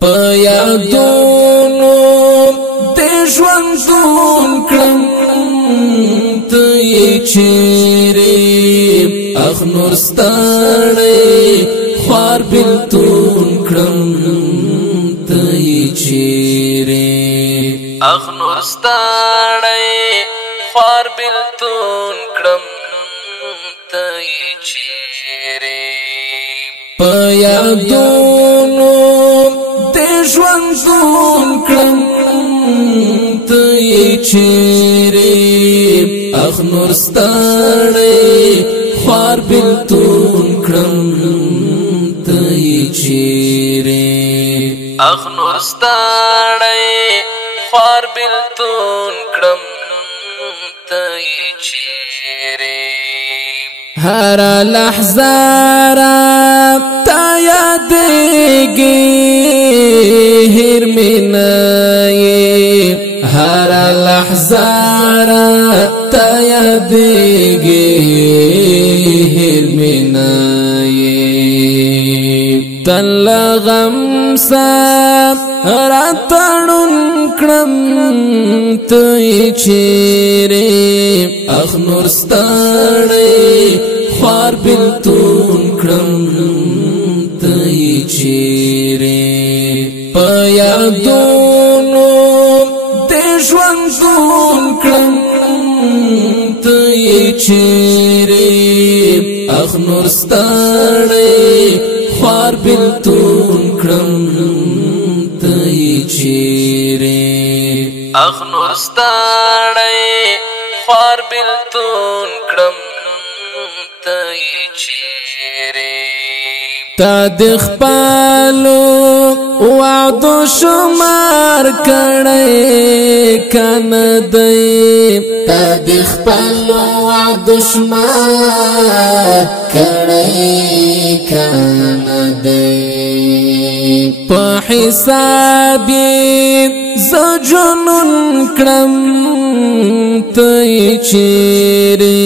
یادونو د ژوندون کړم ته یې چیرې اخ نور ستړی خوار بېلتون کړم ته یې چیرې اخ نور ستړی خوار بېلتون کړم ته یې چیرې په یادونو ژوندون کړم ته یې چیرې اخ نور ستړی خوار بېلتون کړم ته یې چیرې اخ نور ستړی خوار بېلتون کړم ته یې چیرې هر لحظه را تا یادېږي هر مینه هر لحظه را تا یادېږي هر مینه تل غم سره تړون کړم ته یې چیرې اخ نور ستړی خوار بېلتون کړم ته یې چیرې په یادونو د ژوندون کړم ته یې چیرې اخ نور ستړی خوار بېلتون کړم ته یې چیرې اخ نور ستړی خوار بېلتون کړم ته یې چیرې تا د خپلو وعدو شمار کړی کنه دی تا د خپلو وعدو شمار کړی کنه دی په حساب زه جنون کړم ته یې چیرې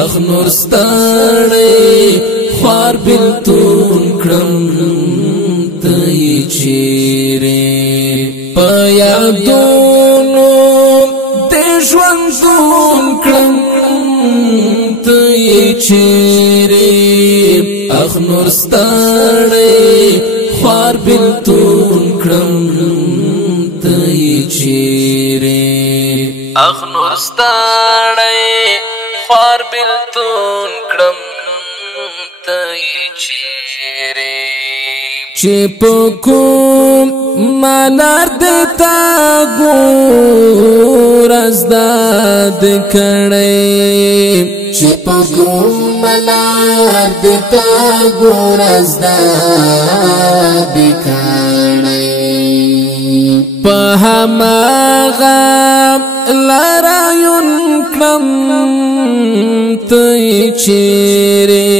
اخ نور ستړی خوار بېلتون کړم ته یې چیرې په یادونو د ژوندون کړم ته یې چیرې اخ نور ستړی خوار بېلتون کړم ته یې چیرې اخ نور ستړی خوار بېلتون کړم ته یې چیرې چې په کوم ملار د تا ګور ازداد کړی چې په کوم ملار د تا ګور ازداد کړی په هماغه لارایون کړم ته یې چیرې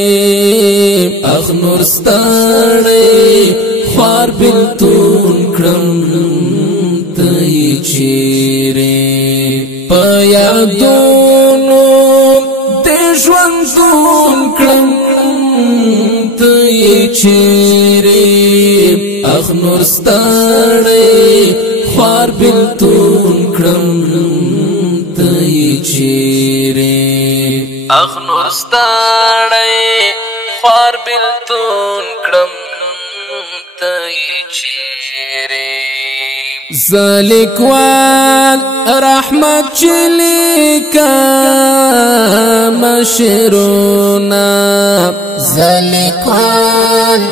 اخ نور ستړی خوار بېلتون کړم ته یې چیرې په یادونو د ژوندون کړم ته یې چیرې اخ نور ستړی خوار بېلتون کړم ته یې چیرې اخ نور ستړی خوار بېلتون کړم ته یې چیرې زه لیکوال رحمت چې لیکم شعرونه زه لیکوال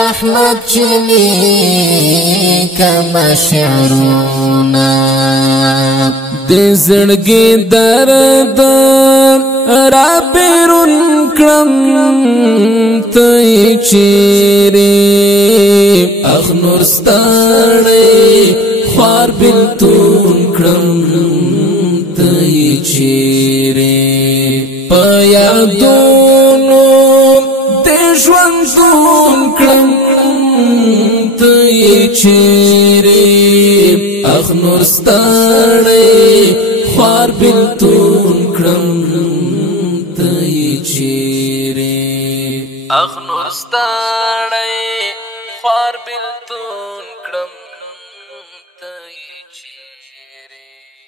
رحمت چې لیکم شعرونه د زړګي درد را بیرون کړم ته یې چیرې اخ نور ستړی خوار بېلتون کړم ته یې چیرې په یادونو د ژوندون کړم ته یې چیرې اخ نور ستړی خوار بېلتون کړم ته یې چیرې اخ نور ستړی خوار بېلتون یې چیرې